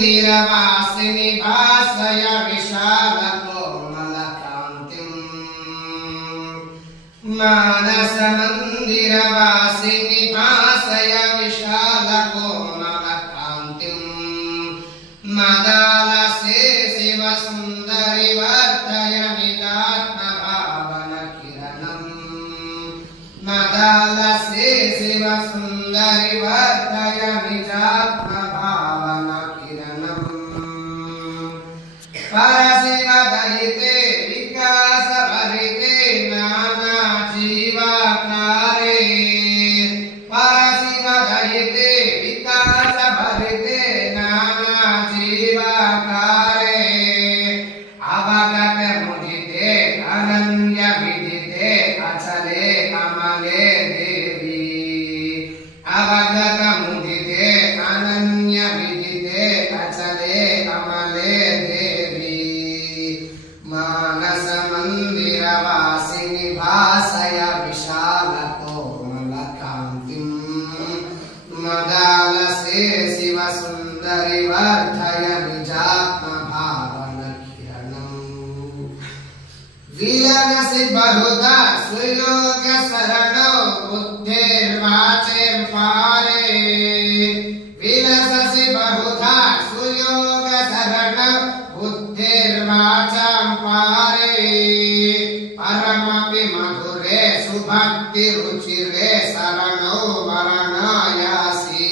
मंदिरवासिनि भासय विशालकोमलकान्तिम् मानस मंदिरवासिनि भासय विशालकोमलकान्तिम् मदालसे शिवसुन्दरि वर्धय निजात्मभावनकिरणम् मदालसे शिवसुन्दरि वर्धय निजात्मभावनकिरणम् परशिवदयिते विकासभरिते नानाजीवाकारे परशिवदयिते विकासभरिते नानाजीवाकारे अवगत मुदिते अनन्य विदिते अचले कमले देवी अवगत मुदिते अनन्य विदिते अचले कमले देवी मानस मंदिरवासिनि भासय विशालकोमलकान्तिम् मदालसे शिवसुन्दरि वर्धय निजात्मभावनकिरणम् विलगसि बहुधा सुयोग शरणौ बुद्धेर्वाचेर्पारे विलससि बहुधा सुयोग शरणौ बुद्धेर्वाचां पारे परमपि मधुरे सुभक्ति रुचिरे शरणौ वरणायासि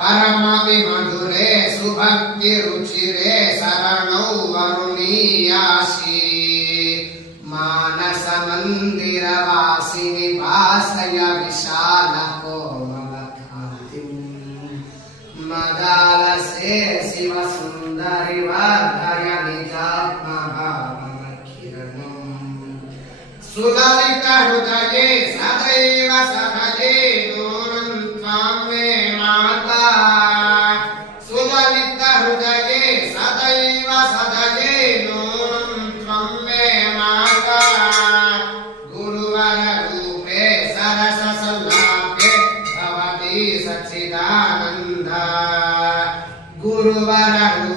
परमपि मधुरे सुभक्ति रुचिरे शरणौ वरुणीयासि मानस मंदिरवासिनि भासय विशालकोमलकान्तिम् मदालसे शिवसुन्दरि वर्धय निजात्मभावनकिरणम् सुललितहृदये सदैव सहजे नूनं त्वां मे माता सुललितहृदये सदैव सहजे नूनं त्वां मे माता गुरुवररूपे सरससल्लाभे भवति सच्चिदानन्दा गुरुवररूपे